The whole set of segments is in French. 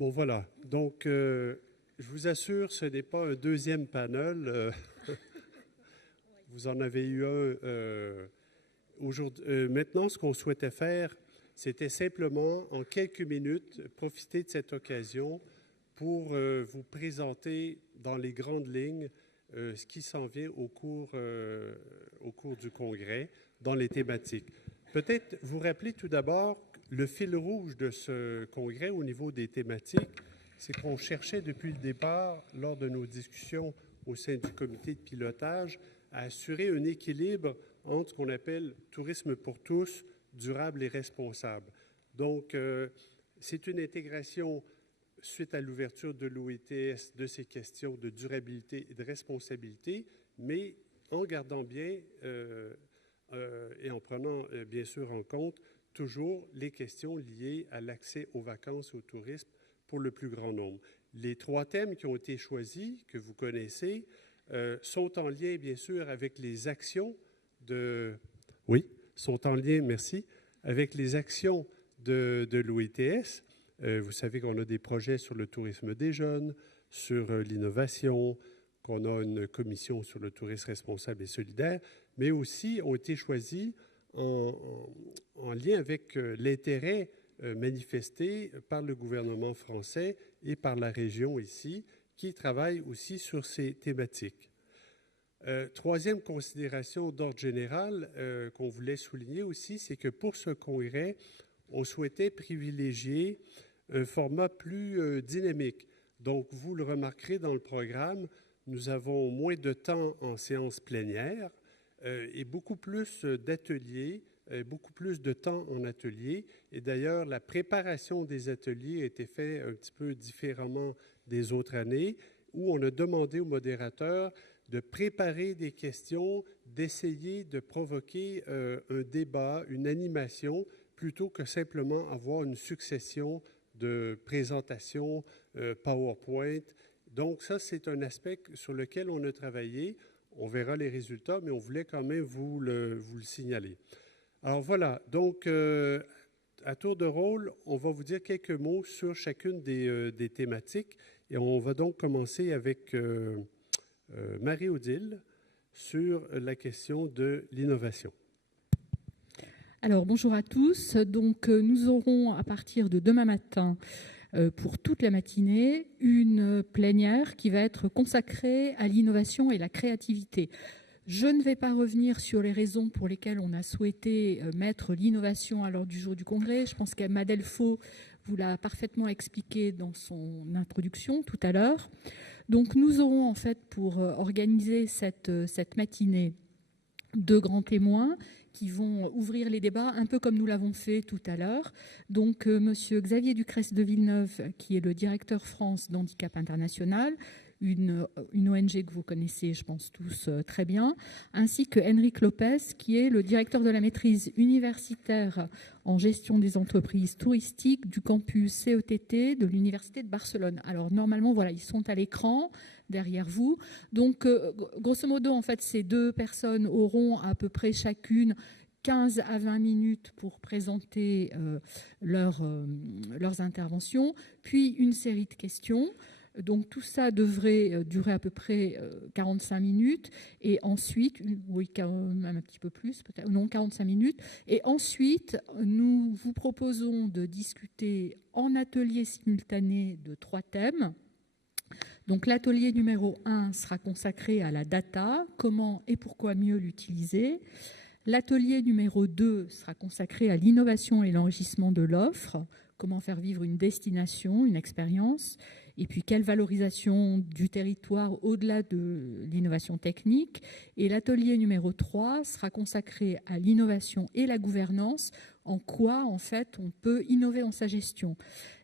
Bon, voilà. Donc, je vous assure, ce n'est pas un deuxième panel. Vous en avez eu un aujourd'hui. Maintenant, ce qu'on souhaitait faire, c'était simplement, en quelques minutes, profiter de cette occasion pour vous présenter dans les grandes lignes ce qui s'en vient au cours du congrès, dans les thématiques. Peut-être vous rappeler tout d'abord le fil rouge de ce congrès au niveau des thématiques, c'est qu'on cherchait depuis le départ, lors de nos discussions au sein du comité de pilotage, à assurer un équilibre entre ce qu'on appelle tourisme pour tous, durable et responsable. Donc, c'est une intégration suite à l'ouverture de l'OETS de ces questions de durabilité et de responsabilité, mais en gardant bien et en prenant bien sûr en compte toujours les questions liées à l'accès aux vacances et au tourisme pour le plus grand nombre. Les trois thèmes qui ont été choisis, que vous connaissez, sont en lien bien sûr avec les actions de... Oui, sont en lien, merci, avec les actions de l'OETS. Vous savez qu'on a des projets sur le tourisme des jeunes, sur l'innovation, qu'on a une commission sur le tourisme responsable et solidaire, mais aussi ont été choisis en lien avec l'intérêt manifesté par le gouvernement français et par la région ici, qui travaille aussi sur ces thématiques. Troisième considération d'ordre général qu'on voulait souligner aussi, c'est que pour ce congrès, on souhaitait privilégier un format plus dynamique. Donc, vous le remarquerez dans le programme, nous avons moins de temps en séance plénière et beaucoup plus d'ateliers, beaucoup plus de temps en atelier. Et d'ailleurs, la préparation des ateliers a été faite un petit peu différemment des autres années, où on a demandé aux modérateurs de préparer des questions, d'essayer de provoquer un débat, une animation, plutôt que simplement avoir une succession de présentations PowerPoint. Donc ça, c'est un aspect sur lequel on a travaillé. On verra les résultats, mais on voulait quand même vous le signaler. Alors voilà, donc à tour de rôle, on va vous dire quelques mots sur chacune des thématiques. Et on va donc commencer avec Marie-Odile sur la question de l'innovation. Alors, bonjour à tous. Donc, nous aurons à partir de demain matin, pour toute la matinée, une plénière qui va être consacrée à l'innovation et la créativité. Je ne vais pas revenir sur les raisons pour lesquelles on a souhaité mettre l'innovation à l'ordre du jour du congrès. Je pense qu'Emma Delfaux vous l'a parfaitement expliqué dans son introduction tout à l'heure. Donc, nous aurons en fait pour organiser cette matinée deux grands témoins qui vont ouvrir les débats, un peu comme nous l'avons fait tout à l'heure. Donc, Monsieur Xavier Ducrest de Villeneuve, qui est le directeur France d'Handicap International, une ONG que vous connaissez, je pense, tous très bien, ainsi que Henrik Lopez, qui est le directeur de la maîtrise universitaire en gestion des entreprises touristiques du campus CETT de l'Université de Barcelone. Alors, normalement, voilà, ils sont à l'écran derrière vous. Donc, grosso modo, en fait, ces deux personnes auront à peu près chacune 15 à 20 minutes pour présenter leurs interventions, puis une série de questions. Donc, tout ça devrait durer à peu près 45 minutes. Et ensuite, oui, même un petit peu plus, peut-être, non, 45 minutes. Et ensuite, nous vous proposons de discuter en atelier simultané de 3 thèmes. Donc, l'atelier numéro 1 sera consacré à la data, comment et pourquoi mieux l'utiliser. L'atelier numéro 2 sera consacré à l'innovation et l'enrichissement de l'offre, comment faire vivre une destination, une expérience, et puis quelle valorisation du territoire au-delà de l'innovation technique. Et l'atelier numéro 3 sera consacré à l'innovation et la gouvernance, en quoi en fait on peut innover en sa gestion.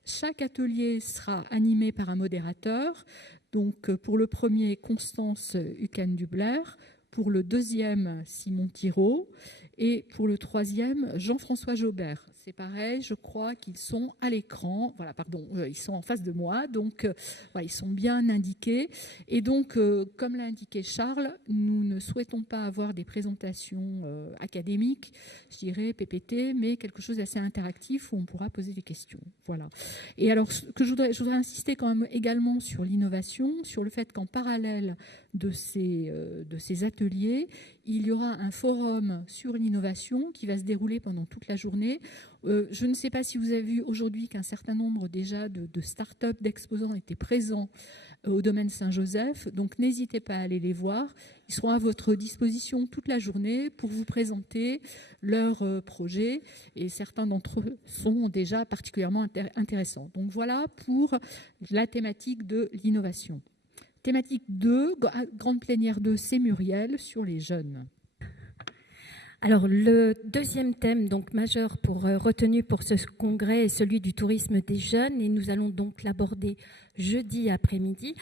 Chaque atelier sera animé par un modérateur. Donc, pour le premier, Constance Hucken-Dubler. Pour le deuxième, Simon Thiraud. Et pour le troisième, Jean-François Jaubert. c'est pareil, je crois qu'ils sont à l'écran. Voilà, pardon, ils sont en face de moi, donc voilà, ils sont bien indiqués. Et donc, comme l'a indiqué Charles, nous ne souhaitons pas avoir des présentations académiques, je dirais PPT, mais quelque chose d'assez interactif où on pourra poser des questions. Voilà. Et alors, je voudrais insister quand même également sur l'innovation, sur le fait qu'en parallèle de ces ateliers, il y aura un forum sur l'innovation qui va se dérouler pendant toute la journée. Je ne sais pas si vous avez vu aujourd'hui qu'un certain nombre déjà de start-up, d'exposants étaient présents au domaine Saint-Joseph. Donc, n'hésitez pas à aller les voir. Ils seront à votre disposition toute la journée pour vous présenter leurs projets. Et certains d'entre eux sont déjà particulièrement intéressants. Donc, voilà pour la thématique de l'innovation. Thématique 2, grande plénière 2, c'est Muriel sur les jeunes. Alors, le deuxième thème donc majeur retenu pour ce congrès est celui du tourisme des jeunes et nous allons donc l'aborder jeudi après-midi.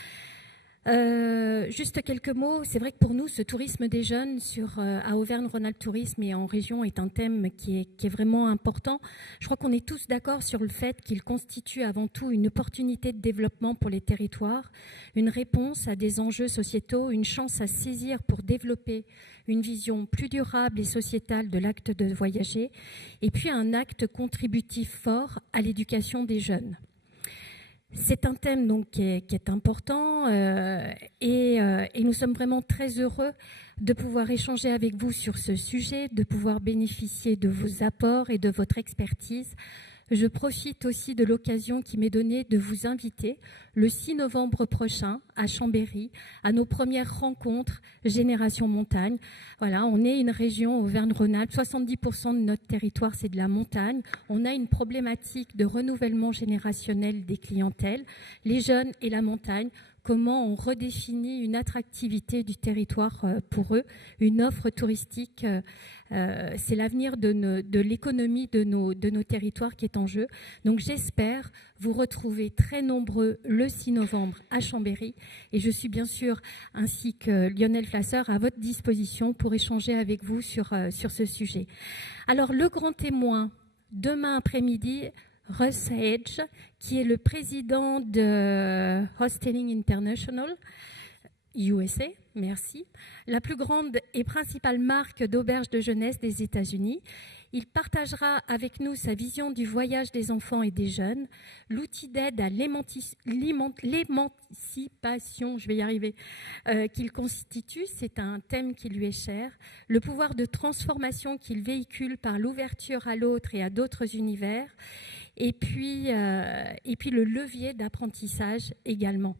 Juste quelques mots. C'est vrai que pour nous, ce tourisme des jeunes à Auvergne-Rhône-Alpes Tourisme et en région est un thème qui est vraiment important. Je crois qu'on est tous d'accord sur le fait qu'il constitue avant tout une opportunité de développement pour les territoires, une réponse à des enjeux sociétaux, une chance à saisir pour développer une vision plus durable et sociétale de l'acte de voyager, et puis un acte contributif fort à l'éducation des jeunes. C'est un thème donc qui est important et nous sommes vraiment très heureux de pouvoir échanger avec vous sur ce sujet, de pouvoir bénéficier de vos apports et de votre expertise. Je profite aussi de l'occasion qui m'est donnée de vous inviter le 6 novembre prochain à Chambéry à nos premières rencontres Génération Montagne. Voilà, on est une région Auvergne-Rhône-Alpes, 70% de notre territoire c'est de la montagne. On a une problématique de renouvellement générationnel des clientèles, les jeunes et la montagne. Comment on redéfinit une attractivité du territoire pour eux, une offre touristique. C'est l'avenir de l'économie de nos territoires qui est en jeu. Donc j'espère vous retrouver très nombreux le 6 novembre à Chambéry. Et je suis bien sûr, ainsi que Lionel Flasseur, à votre disposition pour échanger avec vous sur ce sujet. Alors le grand témoin, demain après-midi, Russ Edge, qui est le président de Hostelling International, USA, merci, la plus grande et principale marque d'auberges de jeunesse des États-Unis. Il partagera avec nous sa vision du voyage des enfants et des jeunes, l'outil d'aide à l'émancipation, je vais y arriver, qu'il constitue, c'est un thème qui lui est cher, le pouvoir de transformation qu'il véhicule par l'ouverture à l'autre et à d'autres univers, et puis le levier d'apprentissage également.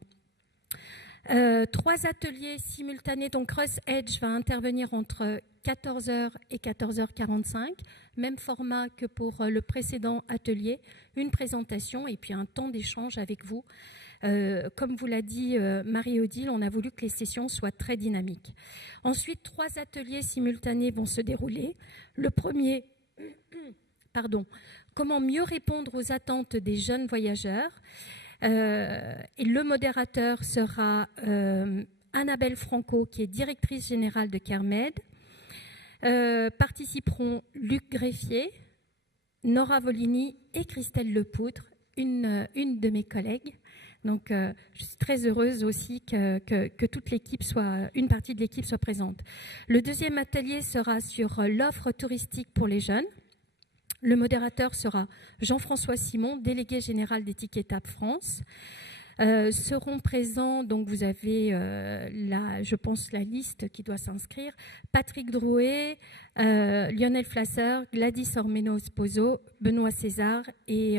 3 ateliers simultanés, donc Russ Edge va intervenir entre 14h et 14h45, même format que pour le précédent atelier, une présentation et puis un temps d'échange avec vous. Comme vous l'a dit Marie-Odile, on a voulu que les sessions soient très dynamiques. Ensuite, 3 ateliers simultanés vont se dérouler. Le premier, comment mieux répondre aux attentes des jeunes voyageurs. Et le modérateur sera Annabelle Franco, qui est directrice générale de Kermed. Participeront Luc Greffier, Nora Volini et Christelle Lepoudre, une de mes collègues. Donc, je suis très heureuse aussi que toute l'équipe une partie de l'équipe soit présente. Le deuxième atelier sera sur l'offre touristique pour les jeunes. Le modérateur sera Jean-François Simon, délégué général d'Étiquetable France. Seront présents, donc vous avez je pense la liste qui doit s'inscrire, Patrick Drouet, Lionel Flasseur, Gladys Ormeno-Sposo, Benoît César et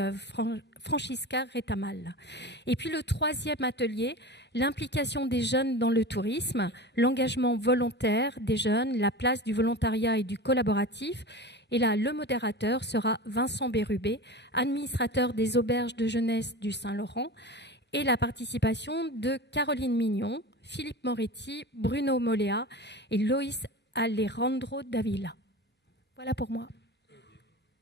Francisca Retamal. Et puis le troisième atelier, l'implication des jeunes dans le tourisme, l'engagement volontaire des jeunes, la place du volontariat et du collaboratif. Et là, le modérateur sera Vincent Bérubé, administrateur des auberges de jeunesse du Saint-Laurent, et la participation de Caroline Mignon, Philippe Moretti, Bruno Moléa et Loïs Alejandro Davila. Voilà pour moi.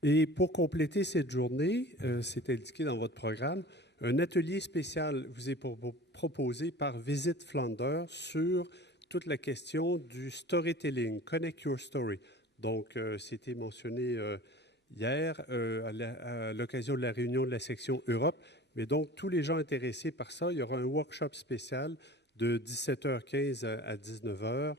Et pour compléter cette journée, c'est indiqué dans votre programme, un atelier spécial vous est proposé par Visit Flanders sur toute la question du storytelling, Connect Your Story. Donc, c'était mentionné hier à l'occasion de la réunion de la section Europe. Mais donc, tous les gens intéressés par ça, il y aura un workshop spécial de 17h15 à 19h,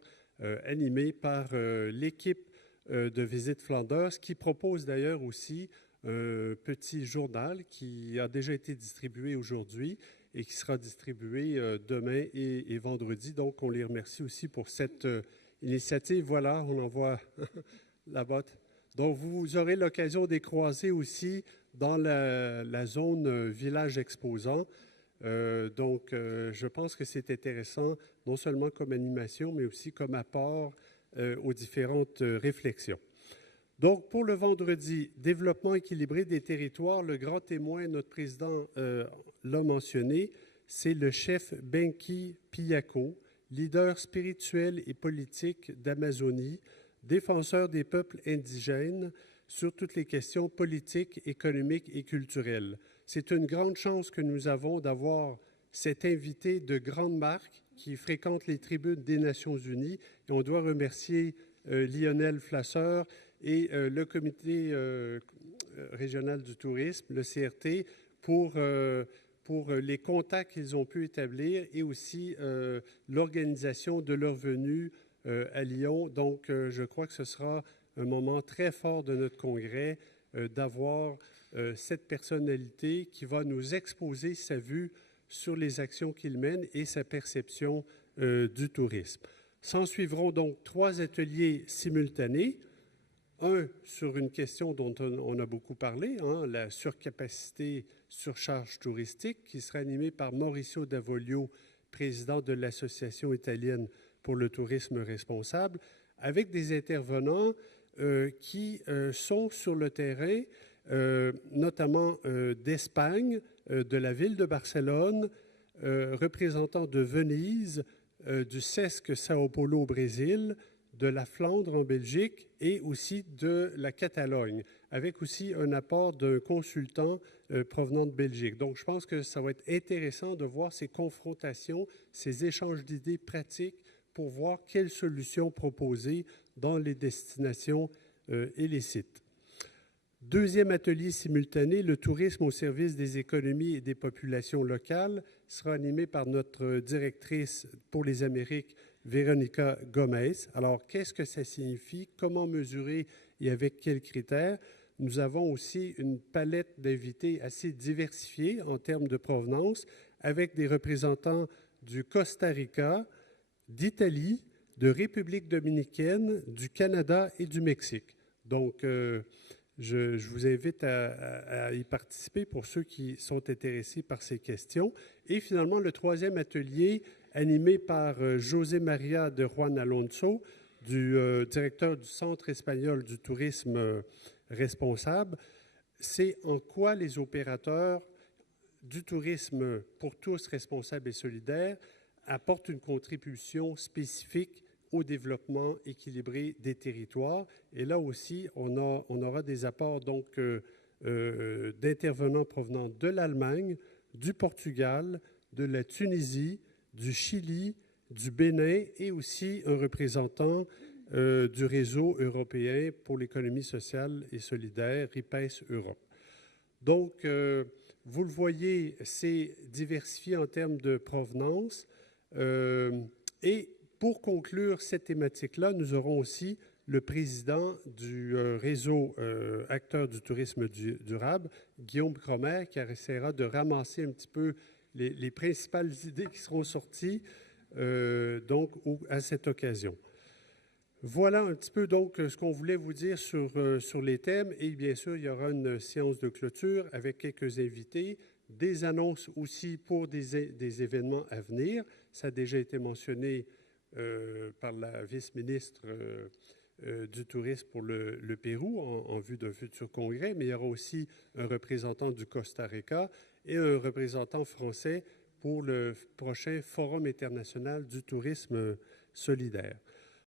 animé par l'équipe de Visite Flanders, qui propose d'ailleurs aussi un petit journal qui a déjà été distribué aujourd'hui et qui sera distribué demain et vendredi. Donc, on les remercie aussi pour cette initiative. Voilà, on envoie la botte. Donc, vous aurez l'occasion de les croiser aussi dans la zone village exposant. Je pense que c'est intéressant, non seulement comme animation, mais aussi comme apport aux différentes réflexions. Donc, pour le vendredi, développement équilibré des territoires, le grand témoin, notre président l'a mentionné, c'est le chef Benki Piyako, leader spirituel et politique d'Amazonie, défenseur des peuples indigènes sur toutes les questions politiques, économiques et culturelles. C'est une grande chance que nous avons d'avoir cet invité de grande marque qui fréquente les tribunes des Nations Unies. Et on doit remercier Lionel Flasseur et le comité régional du tourisme, le CRT, pour les contacts qu'ils ont pu établir et aussi l'organisation de leur venue à Lyon. Donc, je crois que ce sera un moment très fort de notre congrès d'avoir cette personnalité qui va nous exposer sa vue sur les actions qu'il mène et sa perception du tourisme. S'en suivront donc 3 ateliers simultanés. Un sur une question dont on a beaucoup parlé, la surcapacité, surcharge touristique, qui sera animé par Mauricio D'Avoglio, président de l'Association italienne pour le tourisme responsable, avec des intervenants qui sont sur le terrain, notamment d'Espagne, de la ville de Barcelone, représentants de Venise, du CESC Sao Paulo au Brésil, de la Flandre en Belgique et aussi de la Catalogne, avec aussi un apport d'un consultant provenant de Belgique. Donc, je pense que ça va être intéressant de voir ces confrontations, ces échanges d'idées pratiques pour voir quelles solutions proposer dans les destinations et les sites. Deuxième atelier simultané, le tourisme au service des économies et des populations locales, sera animé par notre directrice pour les Amériques, Véronica Gomez. Alors, qu'est-ce que ça signifie? Comment mesurer et avec quels critères? Nous avons aussi une palette d'invités assez diversifiée en termes de provenance, avec des représentants du Costa Rica, d'Italie, de République dominicaine, du Canada et du Mexique. Donc, je vous invite à y participer pour ceux qui sont intéressés par ces questions. Et finalement, le troisième atelier, animé par José María de Juan Alonso, du directeur du Centre espagnol du tourisme responsable, c'est en quoi les opérateurs du tourisme pour tous responsables et solidaires apportent une contribution spécifique au développement équilibré des territoires. Et là aussi, on aura des apports donc d'intervenants provenant de l'Allemagne, du Portugal, de la Tunisie, du Chili, du Bénin et aussi un représentant du réseau européen pour l'économie sociale et solidaire, RIPES Europe. Donc, vous le voyez, c'est diversifié en termes de provenance. Et pour conclure cette thématique-là, nous aurons aussi le président du réseau acteurs du tourisme durable, Guillaume Cromer, qui essaiera de ramasser un petit peu les principales idées qui seront sorties à cette occasion. Voilà un petit peu donc ce qu'on voulait vous dire sur les thèmes. Et bien sûr, il y aura une séance de clôture avec quelques invités, des annonces aussi pour des événements à venir. Ça a déjà été mentionné par la vice-ministre du tourisme pour le Pérou en vue d'un futur congrès, mais il y aura aussi un représentant du Costa Rica et un représentant français pour le prochain Forum international du tourisme solidaire.